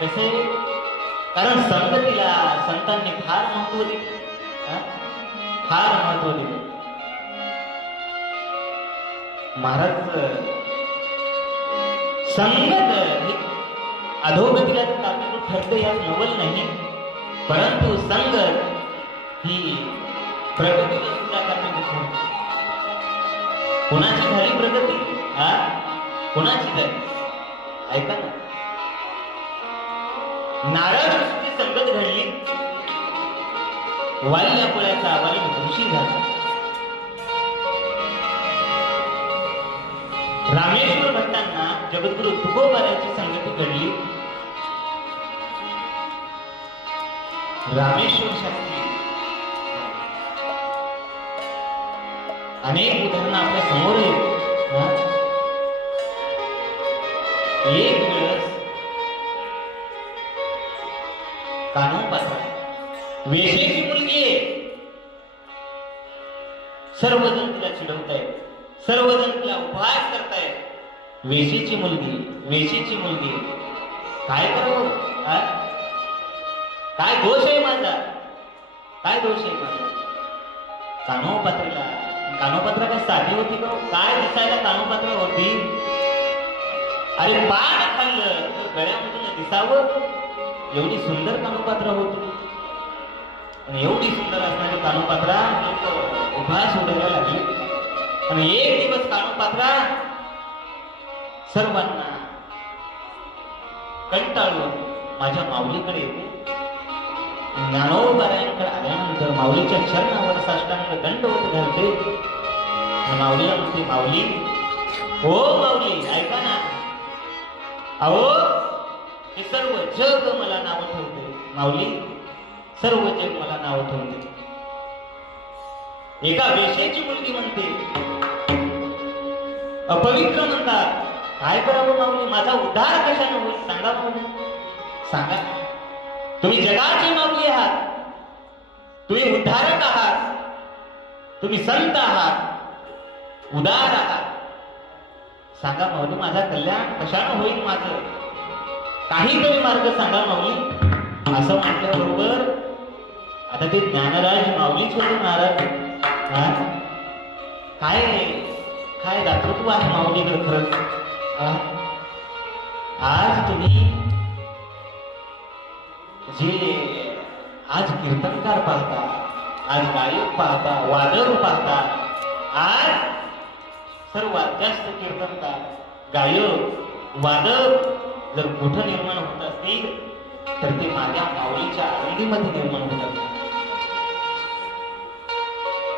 कसे कारण संगतीला संतांनी फार महत्त्व दिले. हा? फार महत्त्व दिले. महाराज संगत ही अधोगतीला कारणीभूत ठरते यात नवल नाही परंतु संगत ही प्रगतीला सुद्धा कारणीभूत ठरते झाली प्रगती? हा? कुणाची झाली? ऐका ना. नारळ ऋषीची संगत घडली. वाल्या पुळ्याचा वाली ऋषी झाला. रामेश्वर भट्टांना जगद्गुरु तुकोबाराची संगती घडली. रामेश्वर शास्त्री. अनेक उदाहरणं आपल्यासमोर आहेत. एक वेळस वेशेची मुलगी आहे. सर्वजण तिला चिडवतायत. सर्वजण तिला उपहास करतायत. वेशीची मुलगी वेशीची मुलगी काय करू? काय दोष आहे माझा? काय दोष आहे माझा? कानोपात्राला कानोपात्र काय साधी होती का हो? काय दिसायला कानोपात्र होती? अरे पान खाल्लं. तर गळ्यामधून दिसावं. एवढी सुंदर कानोपात्र होती. आणि एवढी सुंदर असणारी कानूपात्रा उभा सोडायला लागली आणि एक दिवस कानूपात्रा सर्वांना कंटाळून माझ्या माऊलीकडे येते ज्ञानोबारायांकडे आल्यानंतर माऊलीच्या चरणावर साष्टांग दंडवत घालते माऊलीला म्हणते माऊली हो माऊली ऐका ना अहो हे सर्व जग मला नाव ठेवते माऊली सर्व जग मला नाव ठेवते एका वेशाची मुलगी म्हणते अपवित्र म्हणतात. काय करावं माऊली? माझा उद्धार कशाने होईल? सांगा माऊली सांगा. तुम्ही जगाची माऊली आहात. तुम्ही उद्धारक आहात. तुम्ही संत आहात. उदार आहात. सांगा माऊली माझा कल्याण कशानं होईल माझं? काहीतरी मार्ग सांगा माऊली. असं म्हटल्याबरोबर आता ते ज्ञानराज माऊलीच होते महाराज हा? काय काय दातृत्व आहे माऊलीकडे खरंच हा? आज तुम्ही जे आज कीर्तनकार पाहता आज गायक पाहता वादक पाहता आज सर्वात जास्त कीर्तनकार गायक वादक जर कुठं निर्माण होत असतील तर ते माझ्या माऊलीच्या आनंदीमध्ये निर्माण होत असतात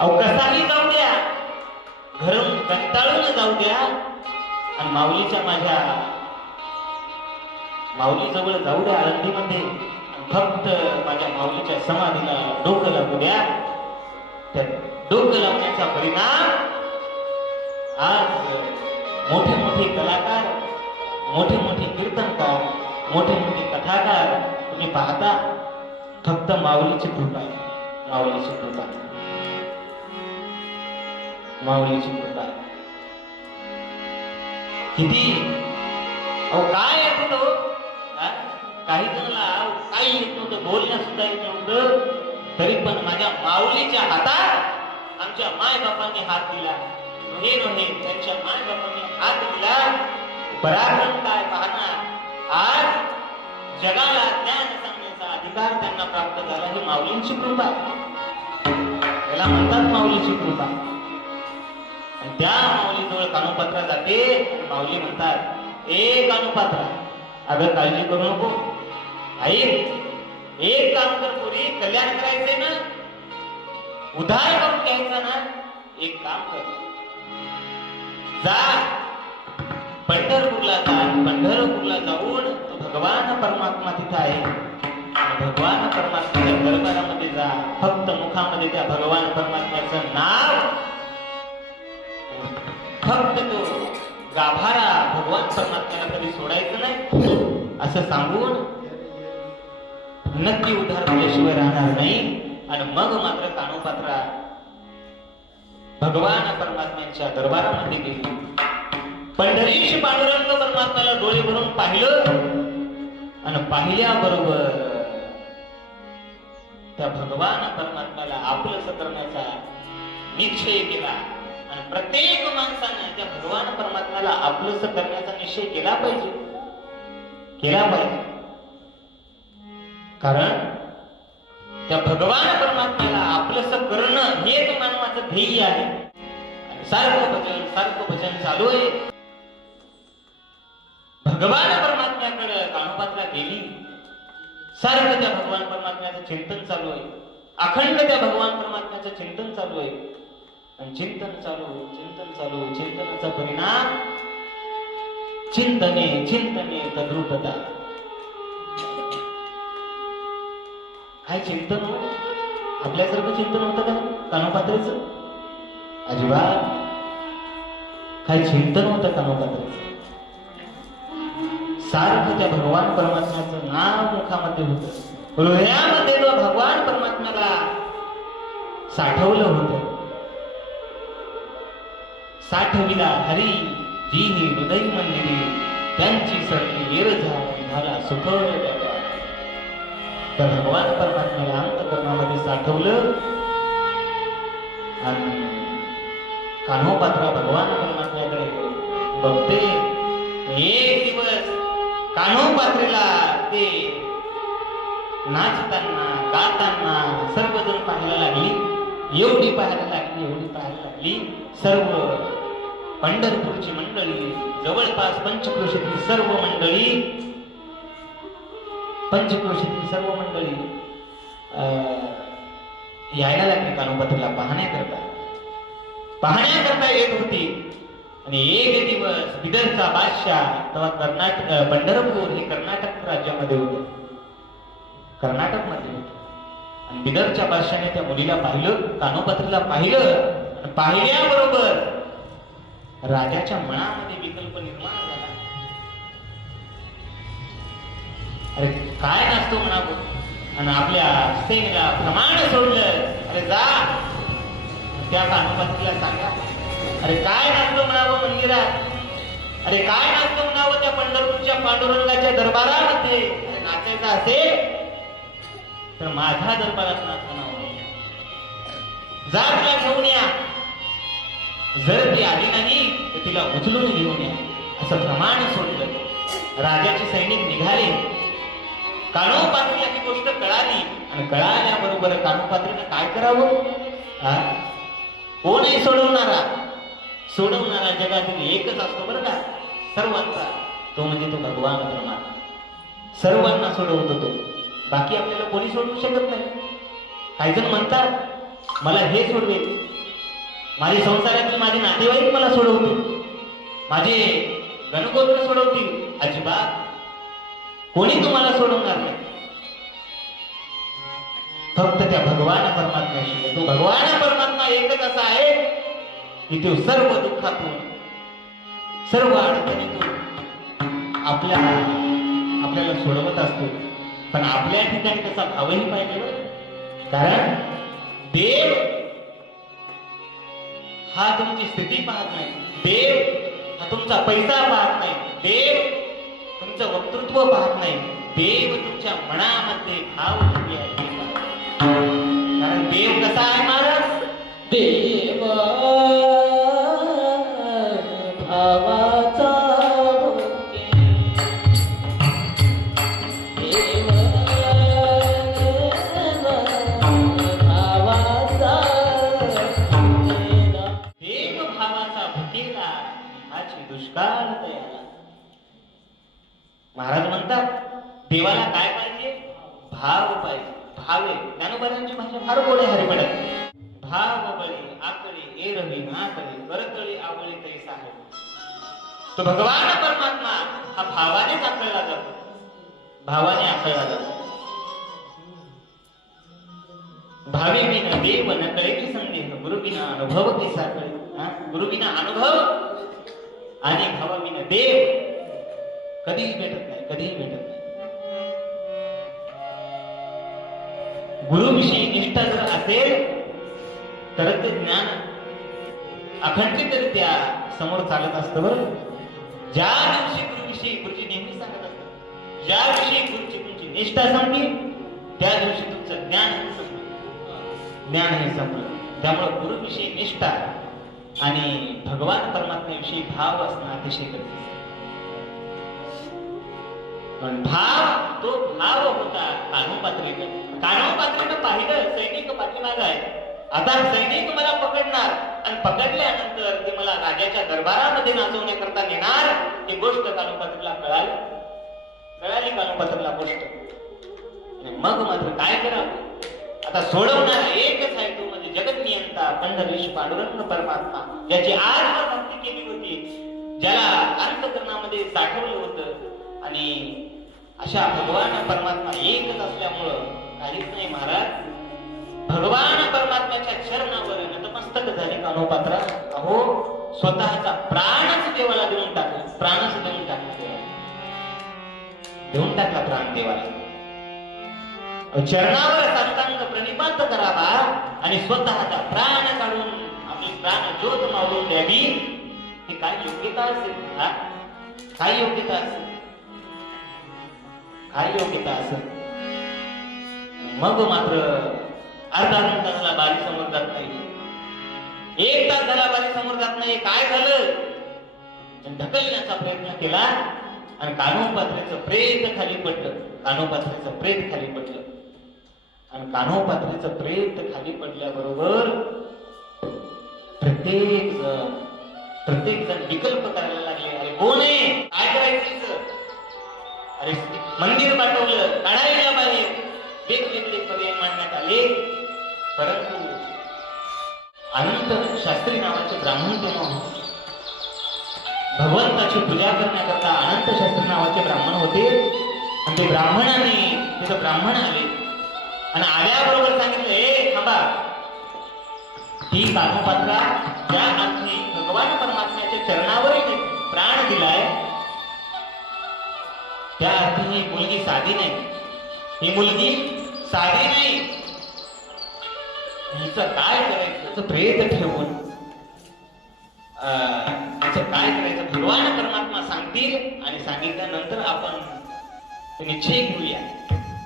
अहो कसाही जाऊ द्या. घरून कंटाळून जाऊ द्या. आणि माऊलीच्या माझ्या माऊली जवळ जाऊ द्या आळंदीमध्ये. फक्त माझ्या माऊलीच्या समाधीला डोकं लागू द्या. त्या डोकं लावण्याचा परिणाम आज मोठे मोठे कलाकार मोठे मोठे कीर्तनकार मोठे मोठे कथाकार तुम्ही पाहता. फक्त माऊलीची कृपा आहे. माऊलीची कृपा माऊलीची कृपा. किती? अहो काय येत होतं काही जणांना काही येत नव्हतं. बोलण्यास सुद्धा येत नव्हतं. तरी पण माझ्या माऊलीच्या हातात आमच्या माय बापांनी हात दिला. नव्हे नव्हे त्यांच्या माय बापांनी हात दिला. पराक्रम काय पाहणार? आज जगाला ज्ञान सांगण्याचा अधिकार त्यांना प्राप्त झाला ही माऊलींची कृपा. त्याला म्हणतात माऊलीची कृपा. त्या माऊलीजवळ कानोपात्रा जाते माऊली म्हणतात ए कानोपात्रा. अगं काळजी करू नको. आई एक काम कर पुरी कल्याण करायचंय ना? उधार करून घ्यायचा ना? एक काम कर. जा पंढरपूरला जा पंढरपूरला जाऊन तो भगवान परमात्मा तिथं आहे. भगवान परमात्म्याच्या दरबारामध्ये जा. फक्त मुखामध्ये त्या भगवान परमात्म्याचं नाव फक्त तो गाभारा. भगवान परमात्म्याला कधी सोडायचं नाही. असं सांगून नक्की उद्धार झाल्याशिवाय राहणार नाही. आणि मग मात्र कानोपात्रा भगवान परमात्म्यांच्या दरबारामध्ये गेली. पंढरीश पांडुरंग परमात्म्याला डोळे भरून पाहिलं. आणि पाहिल्याबरोबर त्या भगवान परमात्म्याला आपलं करण्याचा निश्चय केला. प्रत्येक माणसानं त्या भगवान परमात्म्याला आपलंस करण्याचा निश्चय केला पाहिजे. केला पाहिजे. कारण त्या भगवान परमात्म्याला आपलंस करणं हेच मानवाचं ध्येय आहे. आणि सारखं भजन सारखं भजन चालू आहे. भगवान परमात्म्याकडे कानोपात्रा गेली. सारखं त्या भगवान परमात्म्याचं चिंतन चालू आहे. अखंड त्या भगवान परमात्म्याचं चिंतन चालू आहे. आणि चिंतन चालू चिंतन चालू चिंतनाचा परिणाम चिंतने चिंतने तद्रुपता. काय चिंतन हो? आपल्यासारखं चिंतन होतं का? कानोपात्रेच? अजिबात. काय चिंतन होतं कानोपात्रेच? सारखं त्या भगवान परमात्म्याचं नाव मुखामध्ये होत. हृदयामध्ये भगवान परमात्म्याला साठवलं होतं साठविला हरी जी ही हृदय मंदिरे त्यांची सरली येर झाली झाला सुखवल्या तर भगवान परमात्म्याला अंतकरणामध्ये साठवलं. आणि कान्होपात्रा भगवान परमात्म्याकडे बघते एक दिवस कान्होपात्रेला ते नाचताना गाताना सर्वजण पाहायला लागली. एवढी पाहायला लागली एवढी पाहायला लागली. सर्व पंढरपूरची मंडळी जवळपास पंचक्रोशीतील सर्व मंडळी पंचक्रोशीतील सर्व मंडळी यायला लागली कानोपात्रेला. पाहण्याकरता पाहण्याकरता येत होती. आणि एक दिवस बिदरचा बादशाह तेव्हा कर्नाटक पंढरपूर हे कर्नाटक राज्यामध्ये होतं. कर्नाटकमध्ये होतं. आणि बिदरच्या बादशाने त्या मुलीला पाहिलं कानोपात्रीला पाहिलं आणि पाहिल्याबरोबर राजाच्या मनामध्ये विकल्प निर्माण झाला. अरे काय नसतो म्हणावं आणि आपल्या सेनेला प्रमाण सोडलं. अरे जा. त्या कानोपात्रीला सांगा. अरे काय नाचतो म्हणावं मंदिरात? अरे काय नाचतो म्हणावं त्या पंढरपूरच्या पांडुरंगाच्या दरबारामध्ये? नाचायचं असेल? तर माझ्या दरबारात नाच म्हणावं हो. जा तिला घेऊन या जर ती आली नाही तर तिला उचलून घेऊन या. असं प्रमाण सोडलं. राजाचे सैनिक निघाले. कानोपात्रीला ही गोष्ट कळाली. आणि कळाल्याबरोबर कानोपात्रीनं काय करावं? हा? कोणही सोडवणारा? सोडवणारा जगातील एकच असतो बरं का. सर्वांचा. तो म्हणजे तो भगवान परमात्मा. सर्वांना सोडवतो तो. बाकी आपल्याला कोणी सोडवू शकत नाही. काही जण म्हणतात मला हे सोडवेल. माझे संसारातील माझे नातेवाईक मला सोडवतील माझे गणगोत्र सोडवतील. अजिबात. कोणी तुम्हाला सोडवणार नाही. फक्त त्या भगवान परमात्म्याशी तो भगवान परमात्मा एकच असा आहे की तो सर्व दुःखातून सर्व अडचणीतून आपल्या आपल्याला सोडवत असतो. पण आपल्या ठिकाणी त्याचा भावही पाहिजे कारण देव हा तुमची स्थिती पाहत नाही. देव हा तुमचा पैसा पाहत नाही. देव तुमचं वक्तृत्व पाहत नाही. देव तुमच्या मनामध्ये भाव महाराज म्हणतात देवाला काय पाहिजे? भाव पाहिजे. भावे ज्ञानोबांची भाषा फार गोड आहे हरिपडत भाव बळी आकळी एरवी नाकळी करतळे आवळे तैसा आहे तो भगवान परमात्मा हा भावानेच आखळला जातो. भावाने आखळला जातो. भावे विना देव न कळे की संदेह गुरु बिना अनुभव की साकळे हा? गुरु बिना अनुभव आणि भावा बिना देव कधीच भेटत नाही कधीही भेटत नाही. गुरुविषयी निष्ठा जर असेल तर ते ज्ञान अखंडितरित्या समोर चालत असतं बरं. ज्या दिवशी गुरुविषयी गुरुजी नेहमी सांगत असतात ज्या दिवशी गुरुची तुमची निष्ठा संपली त्या दिवशी तुमचं ज्ञान संपलं. ज्ञान हे संपलं. त्यामुळे गुरुविषयी निष्ठा आणि भगवान परमात्म्याविषयी भाव असणं अतिशय गरजेचं पण भाव तो भाव होता कानो पातळीनं कानो पातळीनं पाहिलं सैनिक पाठीमाग आहे. आता सैनिक मला पकडणार आणि पकडल्यानंतर ते मला राजाच्या दरबारामध्ये नाचवण्याकरता नेणार ही गोष्ट कानोपात्रीला कळाली. कळाली कानोपात्रीला गोष्ट. आणि मग मात्र काय करावं? आता सोडवणारा एकच आहे तो म्हणजे जगत नियंता पंढरीश पांडुरंग परमात्मा ज्याची आज भक्ती केली होती ज्याला अंतकरणामध्ये साठवलं होतं. आणि अशा भगवान परमात्मा एकच असल्यामुळं काहीच नाही महाराज. भगवान परमात्म्याच्या चरणावर नतमस्तक झाले कानोपात्रा. अहो स्वतःचा प्राणच देवाला देऊन टाकला. प्राणच देऊन टाकला देवाला. देऊन टाकला प्राण देवाला. चरणावर साष्टांग प्रणिपात करावा आणि स्वतःचा प्राण काढून आपली प्राण ज्योत मावळून द्यावी. हे काय योग्यता असेल? काय योग्यता असेल? काय योग्यता मग मात्र अर्धा घंटा झाला बारी समोर जात नाही. एक तास झाला बारी समोर जात नाही. काय झालं? ढकलण्याचा प्रयत्न केला आणि कानोपात्रेचं प्रेत खाली पडलं. कानोपात्रेचं प्रेत खाली पडलं. आणि कान्होपात्रेचं प्रेत खाली पडल्याबरोबर प्रत्येक जण प्रत्येक जण विकल्प करायला लागले. अरे कोण आहे? काय करायचं अरे मंदिर पाठवलं काढायला बाहेर वेगवेगळे पर्याय मांडण्यात आले. परंतु अनंत शास्त्री नावाचे ब्राह्मण तेव्हा होते. भगवंताची पूजा करण्याकरता अनंत शास्त्री नावाचे ब्राह्मण होते. आणि ते ब्राह्मणाने तिथं ब्राह्मण आले. आणि आल्याबरोबर सांगितलं ए थांबा. ही कामपात्रा ज्या अर्थ त्या अर्थी ही मुलगी साधी नाही. ही मुलगी साधी नाही. हिचं काय करायचं? प्रेत ठेवून हिचं काय करायचं? भगवान परमात्मा सांगतील आणि सांगितल्यानंतर आपण निश्चय घेऊया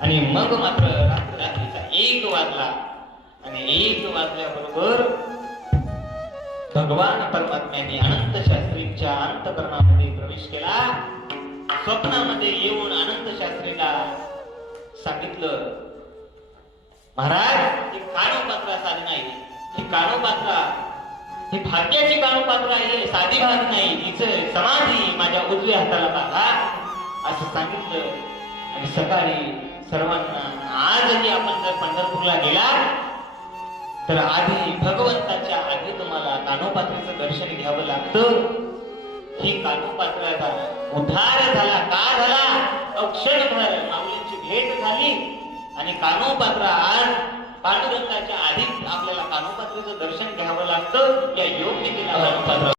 आणि मग मात्र रात्र- रात्रीचा एक वाजला. आणि एक वाजल्याबरोबर भगवान परमात्म्याने अनंत शास्त्रींच्या अंतकरणामध्ये प्रवेश केला. स्वप्नामध्ये येऊन अनंत शास्त्रीला सांगितलं महाराज ही कानोपात्रा साधी नाही. ही कानोपात्रा ही भाग्याची कानोपात्रा आहे साधी भाग नाही. हिचं समाधी माझ्या उजव्या हाताला बांधा. असं सांगितलं. आणि सकाळी सर्वांना आजही आपण जर पंढरपूरला गेला तर आधी भगवंताच्या आधी तुम्हाला कानोपात्रेचं दर्शन घ्यावं लागतं. ही कानोपात्राचा उद्धार झाला का झाला? अक्षरभर माऊलींची भेट झाली. आणि कानोपात्रा आज पांडुरंगाच्या आधीच आपल्याला कानोपात्रेचं दर्शन घ्यावं लागतं. या योग्य कानोपात्रा